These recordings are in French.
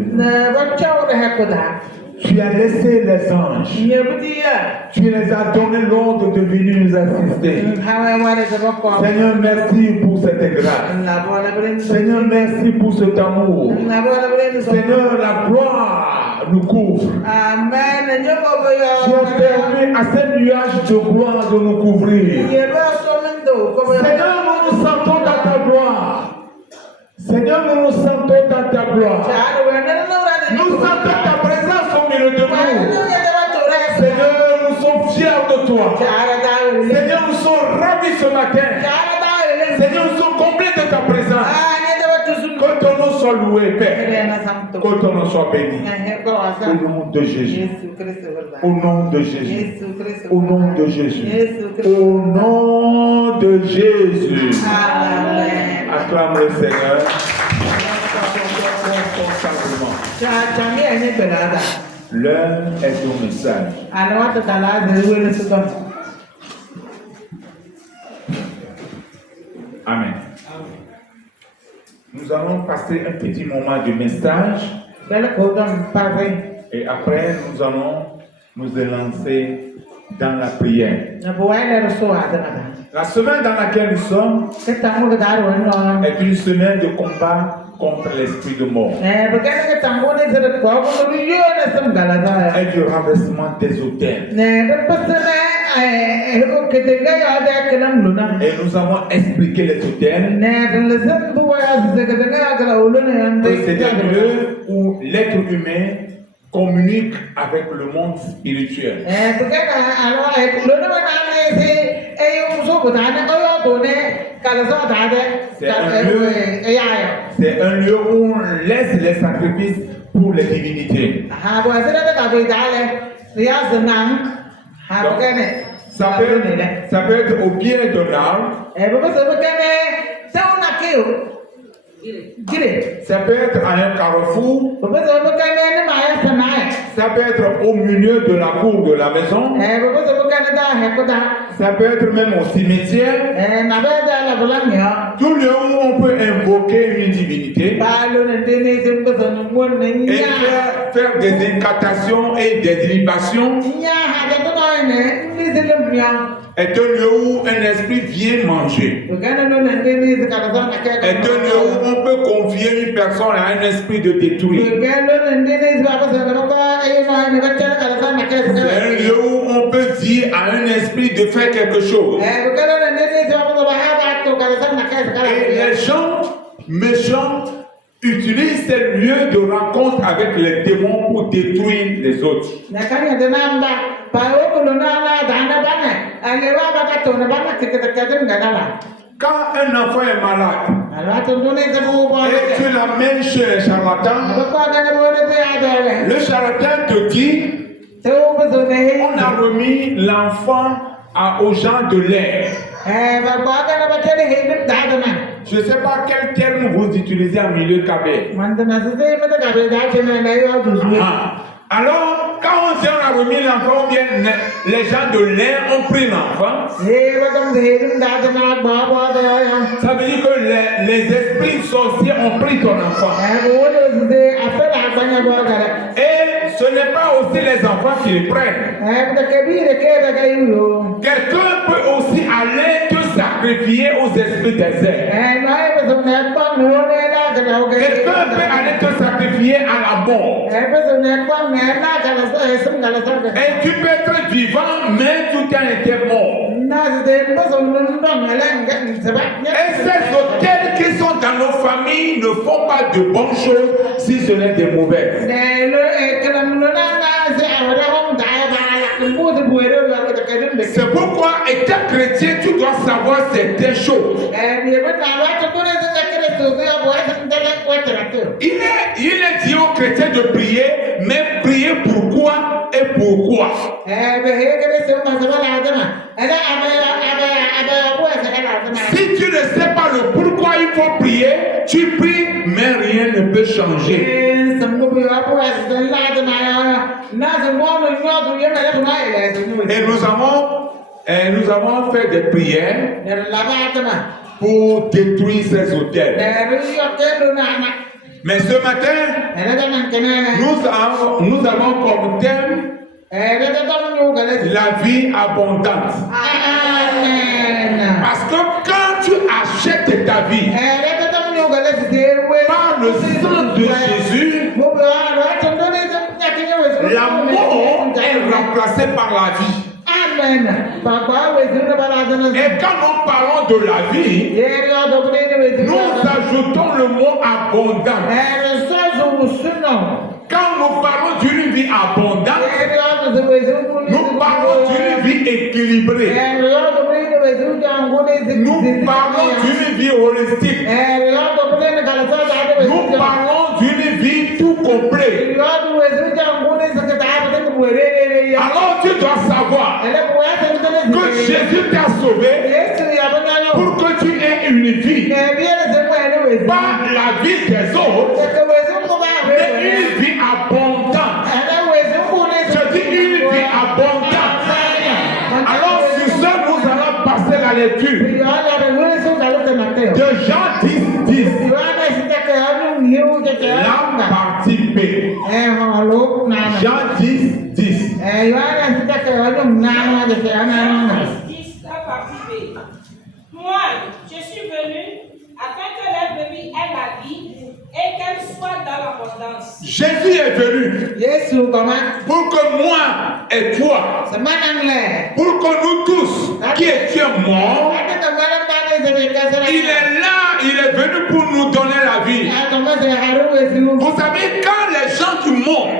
de nous. Tu as laissé les anges. Tu les as donné l'ordre de venir nous assister. Seigneur, merci pour cette grâce. Seigneur, merci pour cet amour. Seigneur, la gloire nous couvre. Amen. Tu as permis à ces nuages de gloire de nous couvrir. Seigneur, nous nous sentons dans ta gloire. Seigneur, nous nous sentons dans ta gloire. Nous sentons ta présence au milieu de nous. Seigneur, nous sommes fiers de toi. Seigneur, nous sommes ravis ce matin. Seigneur, nous sommes comblés de ta présence. Que ton nom soit loué, Père. Que ton nom soit béni. Au nom de Jésus. Au nom de Jésus. Au nom de Jésus. Au nom de Jésus. Acclame le Seigneur. L'heure est au message. Amen. Nous allons passer un petit moment de message et après nous allons nous élancer dans la prière. La semaine dans laquelle nous sommes est une semaine de combat contre l'esprit de mort et du renversement des autels. Et nous avons expliqué les autels. Que c'est des lieux où l'être humain communique avec le monde spirituel. C'est un lieu où on laisse les sacrifices pour les divinités. Ça peut être au pied d'un arbre. Ça peut être à un carrefour. Ça peut être au milieu de la cour de la maison. Ça peut être même au cimetière. Tout lieu où on peut invoquer une divinité et faire des incantations et des libations. Est un lieu où un esprit vient manger. Est un lieu où on peut confier une personne à un esprit de détruire. C'est un lieu où on peut dire à un esprit de faire quelque chose. Et les gens méchants utilisent ces lieux de rencontre avec les démons pour détruire les autres. Quand un enfant est malade et tu l'amènes chez un charlatan, le charlatan te dit on a remis l'enfant aux gens de l'air. Je ne sais pas quel terme vous utilisez en milieu kabé. Alors, quand on dit on a remis l'enfant, bien les gens de l'air ont pris l'enfant. Ça veut dire que les esprits sorciers ont pris ton enfant. Et ce n'est pas aussi les enfants qui les prennent. Quelqu'un peut aussi aller te sacrifier aux esprits des airs. Quelqu'un peut aller te sacrifier à la mort. Et tu peux être vivant, mais tout a été mort. Et ces hôtels qui sont dans nos familles ne font pas de bonnes choses si ce n'est des mauvaises. C'est pourquoi, étant chrétien, tu dois savoir certaines choses. Il est dit aux chrétiens de prier, mais prier pourquoi et pourquoi. Si tu ne sais pas le pourquoi il faut prier, tu pries, mais rien ne peut changer. Et nous avons fait des prières pour détruire ces hôtels. Mais ce matin, nous avons comme thème la vie abondante. Parce que quand tu achètes ta vie par le sang de Jésus, la mort est remplacée par la vie. Amen. Et quand nous parlons de la vie, nous ajoutons le mot abondant. Quand nous parlons d'une vie abondante, nous parlons d'une vie équilibrée. Nous parlons d'une vie holistique. Nous parlons d'une vie tout complète. Alors tu dois savoir que Jésus t'a sauvé pour que tu aies une vie. Pas la vie des autres, mais une vie abondante. Je dis une vie abondante. Alors sur ça, nous allons passer la lecture de Jean 10, 10. La partie B. Jean 10, 10. Moi, je suis venu afin que la brebis ait la vie et qu'elle soit dans l'abondance. Jésus est venu pour que moi et toi, pour que nous tous qui étions morts, il est là, il est venu pour nous donner la vie. Vous savez, quand les gens du monde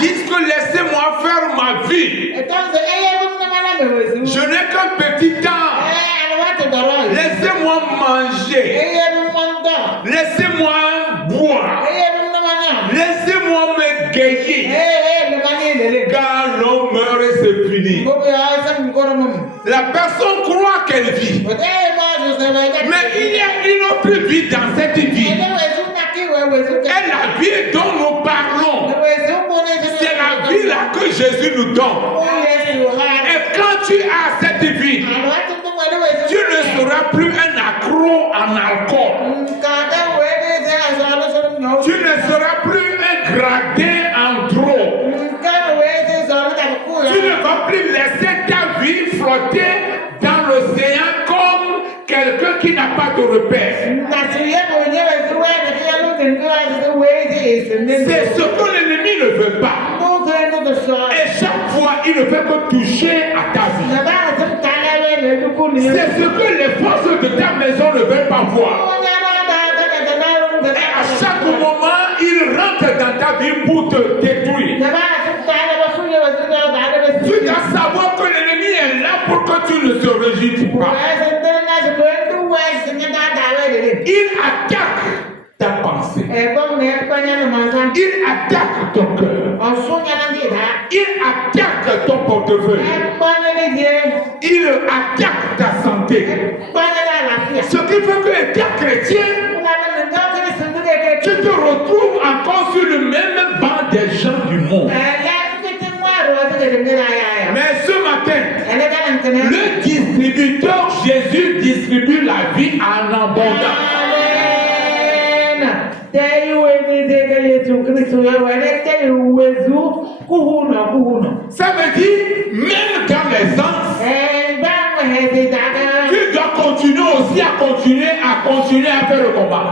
disent que laissez-moi faire ma vie, je n'ai qu'un petit temps, laissez-moi manger, laissez-moi boire, laissez-moi me gayer, car l'homme meurt et c'est fini. La personne croit qu'elle vit, mais il y a une autre vie dans cette vie. Et la vie dont nous parlons, c'est la vie là que Jésus nous donne. Et quand tu as cette vie, tu ne seras plus un accro en alcool. Tu ne seras plus un gradé en trop. Tu ne vas plus laisser ta vie flotter dans l'océan comme quelqu'un qui n'a pas de repère. C'est ce que l'ennemi ne veut pas. Et chaque fois, il ne fait que toucher à ta vie. C'est ce que les forces de ta maison ne veulent pas voir. Et à chaque moment, il rentre dans ta vie pour te détruire. Tu dois savoir que l'ennemi est là pour que tu ne te réjouisses pas. Il attaque ta pensée. Il attaque ton cœur. Il attaque ton portefeuille. Il attaque ta santé. Ce qui fait que étant chrétien, tu te retrouves encore sur le même banc des gens du monde. Mais ce matin, le distributeur Jésus distribue la vie en abondance. Ça veut dire, même dans les sens, tu dois continuer aussi à continuer à faire le combat.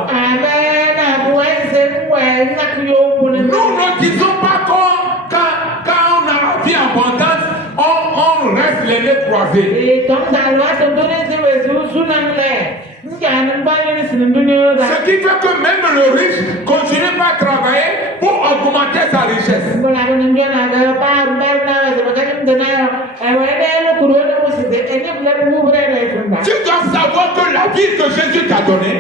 Nous ne disons pas quand on a la vie abondante, on reste les nez croisés. Ce qui fait que même le riche continue pas à travailler pour augmenter sa richesse. Tu dois savoir que la vie que Jésus t'a donnée,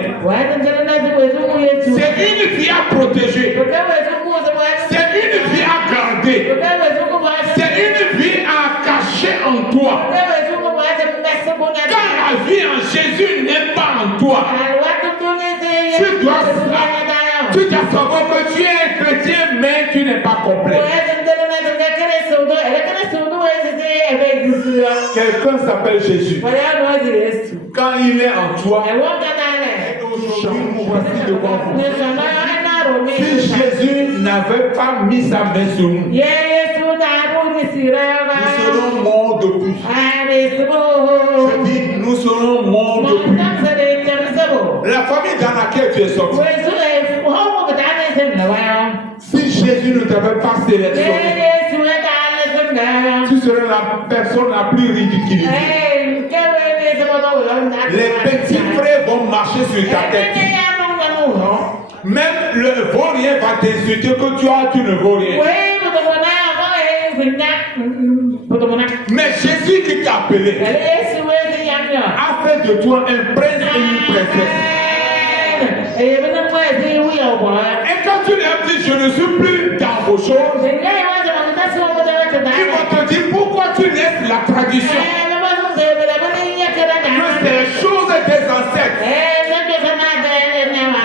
c'est une vie à protéger, c'est une vie à garder, c'est une vie à cacher en toi. Car la vie en Jésus n'est pas en toi. Tu dois savoir que tu es un chrétien, mais tu n'es pas complet. Quelqu'un s'appelle Jésus. Quand il est en toi, aujourd'hui, voici devant vous. Nous sommes un arôme. Si Jésus n'avait pas mis sa main sur nous, nous serons morts depuis. Je dis, nous serons morts depuis. La famille dans laquelle tu es sorti, si Jésus ne t'avait pas sélectionné, tu serais la personne la plus ridiculisée. Les petits frères vont marcher sur ta tête. Même le vaurien va t'insulter que tu ne vaux rien. Mais Jésus qui t'a appelé a fait de toi un prince et une princesse. Et quand tu lui as dit, je ne suis plus dans vos choses, il va te dire pourquoi tu laisses la tradition. Que c'est les choses des ancêtres.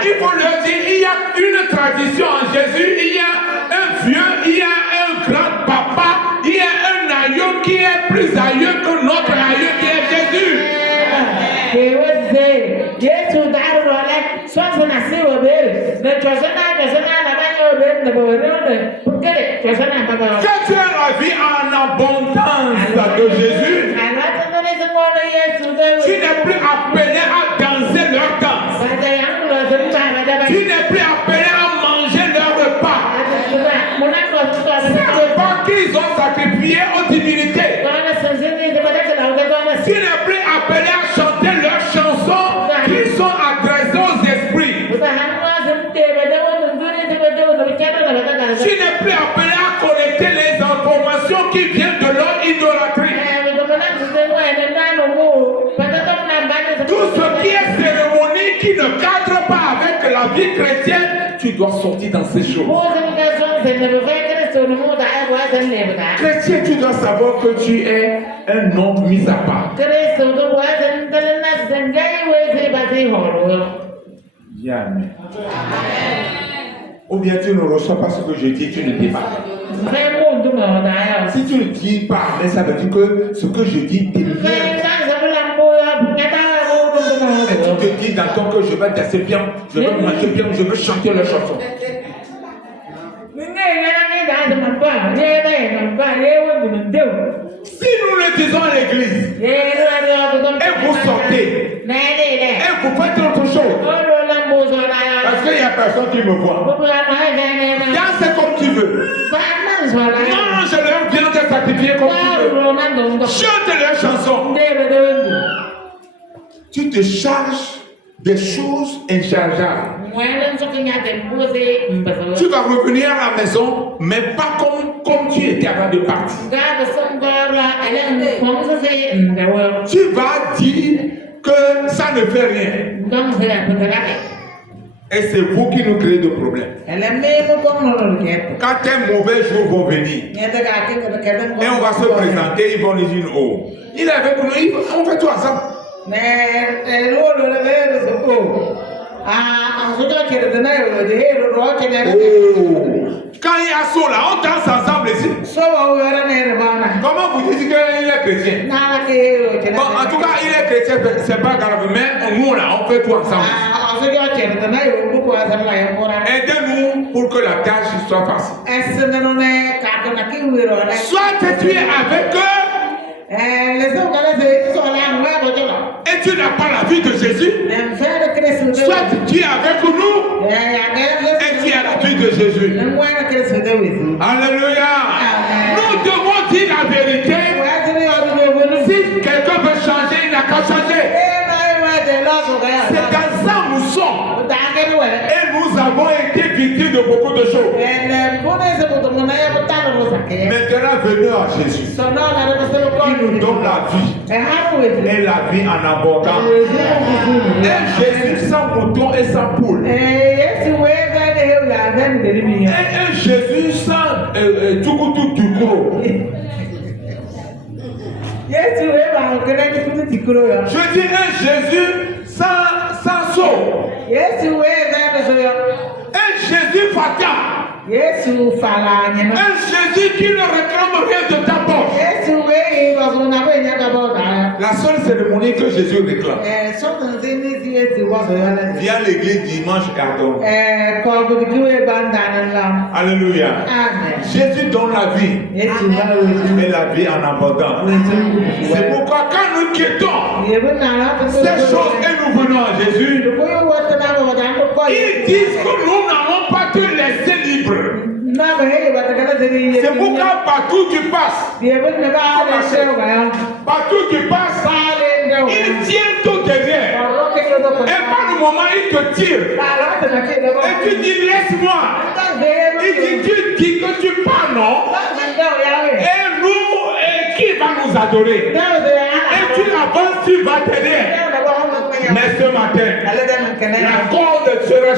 Il faut leur dire, il y a une tradition en Jésus, il y a un vieux, il y a un grand papa, il y a un aïeux qui est plus aïeux que notre aïeux qui est Jésus. Quand tu as la vie en abondance de Jésus, tu n'es plus appelé à danser leur danse. Tu n'es plus appelé à manger leur repas. C'est le repas qu'ils ont sacrifié aux divinités. Tu n'es plus appelé à chanter leurs chansons qui sont adressées aux esprits. Tu n'es plus appelé à collecter les informations qui viennent de leur idolâtrie. Tout ce qui est cérémonie qui ne cadre pas avec la vie chrétienne, tu dois sortir dans ces choses. Chrétien, tu dois savoir que tu es un homme mis à part. Dis Amen. Ou bien tu ne reçois pas ce que je dis, tu ne dis pas. Si tu ne dis pas, mais ça veut dire que ce que je dis t'énerve. Et tu te dis dans ton cœur, je vais danser bien, je vais manger bien, je vais chanter les chansons. Si nous le disons à l'église, et vous sortez, et vous faites autre chose, parce qu'il n'y a personne qui me voit. Danse comme tu veux. Mange leur viande sacrifiée comme tu veux. Chante leurs chansons. Tu te charges des choses inchargeables. Tu vas revenir à la maison, mais pas comme tu étais avant de partir. Tu vas dire que ça ne fait rien. Et c'est vous qui nous créez des problèmes. Quand un mauvais jour va venir, et on va se présenter, ils vont nous dire, oh, il est avec nous, on fait tout ensemble. Quand il y a ça là, on danse ensemble ici. Comment vous dites qu'il est chrétien? Bon, en tout cas, il est chrétien, c'est pas grave, mais nous là, on fait tout ensemble. Aidez-nous pour que la tâche soit facile. Soit tu es avec eux, et tu n'as pas la vie de Jésus. Soit tu es avec nous, et tu as la vie de Jésus. Alléluia. Nous devons dire la vérité. Si quelqu'un veut changer, il n'a qu'à changer. C'est dans ça nous sommes. Et nous avons été victimes de beaucoup de choses. Maintenant, venez à Jésus. Il nous donne la vie. Et la vie en abondance. Et Jésus sans mouton et sans poule. Et un Jésus sans tout du gros. Je dis un Jésus sans saut. Un Jésus fatal. Un Jésus qui ne réclame rien de ta poche. La seule cérémonie que Jésus réclame, Viens à l'église dimanche et adore. Alléluia. Jésus donne la vie. Et la vie en abondance. C'est pourquoi quand nous quittons ces choses et nous venons à Jésus, ils disent que nous n'allons pas te laisser libre. C'est pourquoi partout tu passes, il tient tout derrière. Et par le moment, il te tire. Et tu dis, laisse-moi. Tu dis que tu pars, non? Et nous, qui va nous adorer? Et tu avances, tu vas derrière. Mais ce matin, la corde sera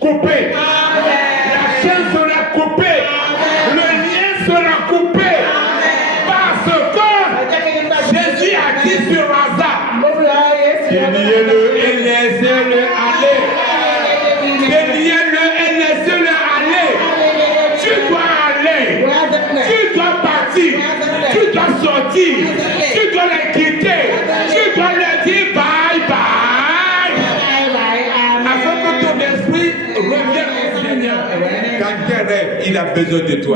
coupée. La chaîne sera coupée. Le lien sera coupé. Parce que Jésus a dit sur Lazare, déliez-le et laissez-le aller. Déliez-le et laissez-le aller. Tu dois aller. Tu dois partir. Tu dois sortir. Tu dois les quitter. Tu dois leur dire bye bye. Afin que ton esprit revienne au Seigneur. Quand tu rêves, il a besoin de toi.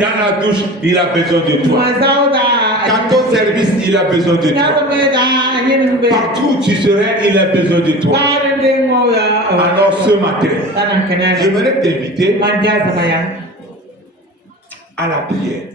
Dans la douche, il a besoin de toi. Quand ton service, il a besoin de toi. Partout où tu serais, il a besoin de toi. Alors ce matin, j'aimerais t'inviter à la prière.